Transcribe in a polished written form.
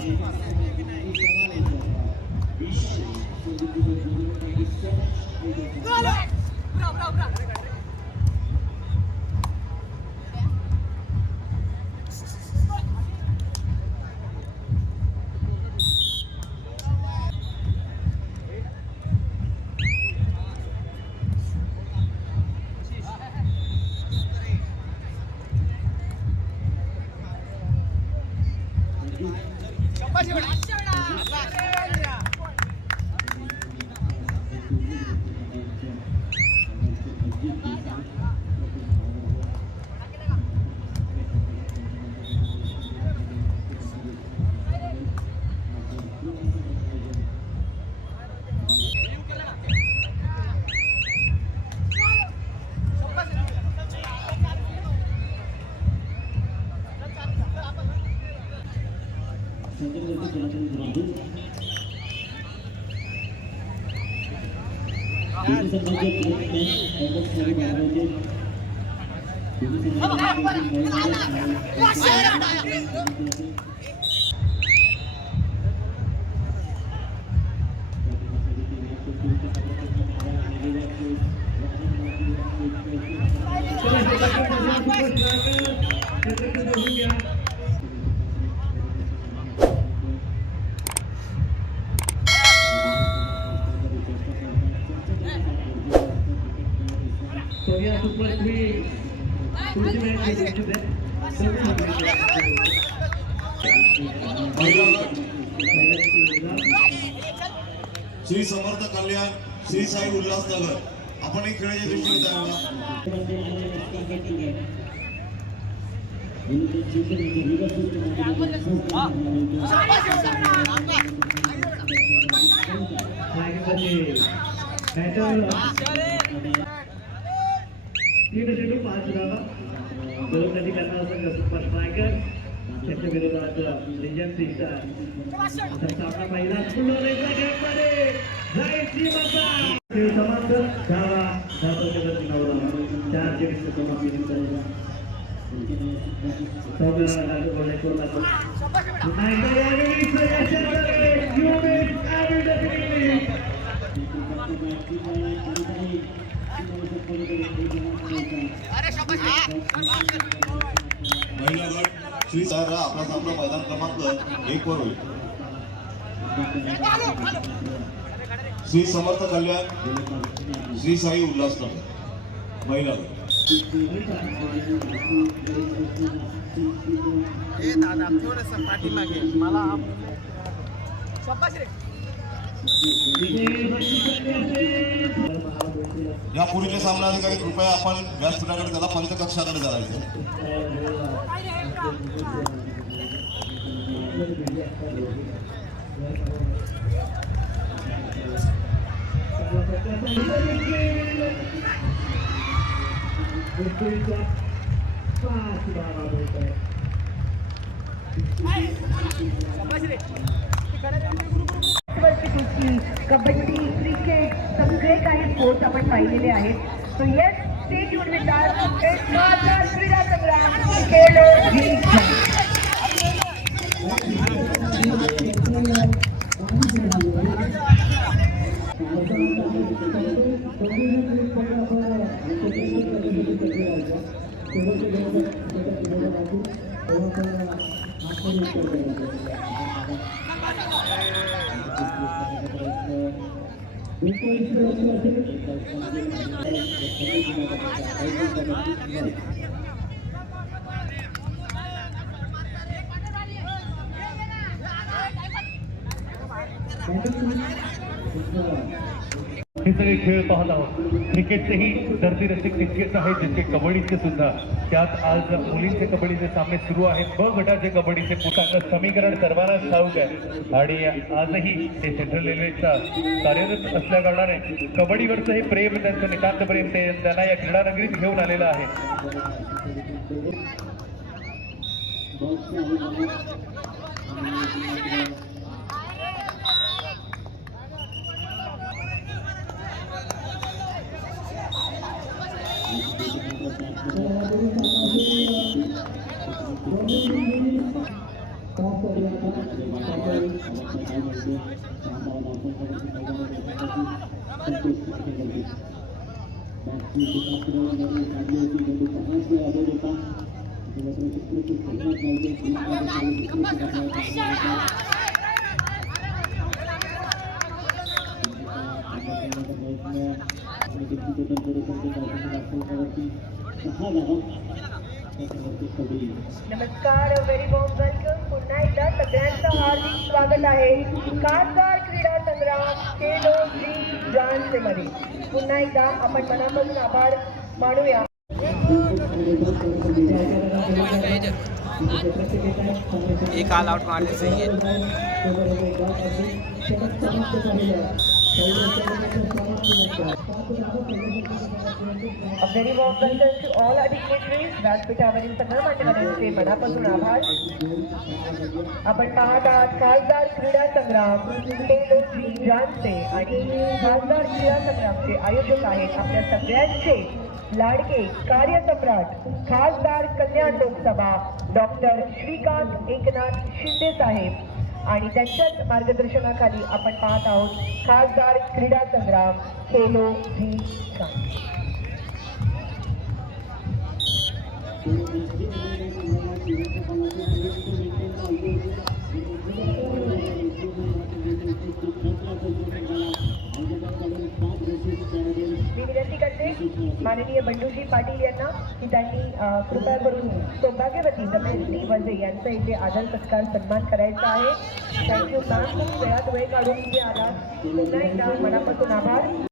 श्री समर्थ कल्याण श्री साई उल्हासनगर आपण एक खेळाच्या दृष्टीने त्याच्या विरोधात रिजन सिंगचा सामना पहिला समांतर धावा चार जेट्स महिला गट श्री सर आपला सामना मैदान क्रमांक 1 वर होईल. श्री समर्थ कल्याण श्री साई उल्हासनगर महिला गट. दादा थोडंसं पाठीमागे मला या पुढील सामना अधिकारी कृपया आपण व्यासपीठाकडे त्याला पंच कक्षाकडे जायचं. कबड्डी क्रिकेट सगळे काही स्पोर्ट्स आपण पाहिलेले आहेत. So yes stay tune with us. It's माझा क्रीडा संग्राम खेलो हे सगळे खेळ पाहत आहोत. क्रिकेटचेही दर्दी रसिक तितकेच आहेत जितके कबड्डीचे सुद्धा. त्यात आज मुलींचे कबड्डीचे सामने सुरू आहेत. ब गटाचे कबड्डीचे पुढचं समीकरण सर्वांना ठाऊक आहे आणि आजही ते सेंट्रल रेल्वेचा कार्यरत असल्या कारणाने कबड्डीवरचं हे प्रेम, त्यांचं नितांत प्रेम ते त्यांना या क्रीडा नगरीत घेऊन आलेलं आहे. नमस्कार, व्हेरी वॉर्म वेलकम. पुन्हा एकदा सगळ्यांचं हार्दिक स्वागत आहे खासदार क्रीडा संग्राम खेलो मध्ये. पुन्हा एकदा आपण मनापासून आभार मानूया. एक ऑल आउट मारने से ही A very warm welcome to all our dignitaries. व्यासपीठावरील सर्व मान्यवरांचे मनापासून आभार. आपण पाहत आहात खासदार क्रीडा संग्राम खेलो आणि खासदार क्रीडा संग्रामचे आयोजक आहेत आपल्या सगळ्यांचे लाडके कार्यसम्राट खासदार कल्याण लोकसभा डॉक्टर श्रीकांत एकनाथ शिंदे साहेब आणि त्यांच्याच मार्गदर्शनाखाली आपण पाहत आहोत खासदार क्रीडा संग्राम खेलो मी विनंती करते माननीय बंडूजी पाटील यांना की त्यांनी कृपया करून सौभाग्यवती दमयंती वजे यांचा इथे आदर सत्कार सन्मान करायचा आहे. Thank you ma'am. खूप वेळात वेळ काढून इथे आला. पुन्हा एकदा मनापासून आभार.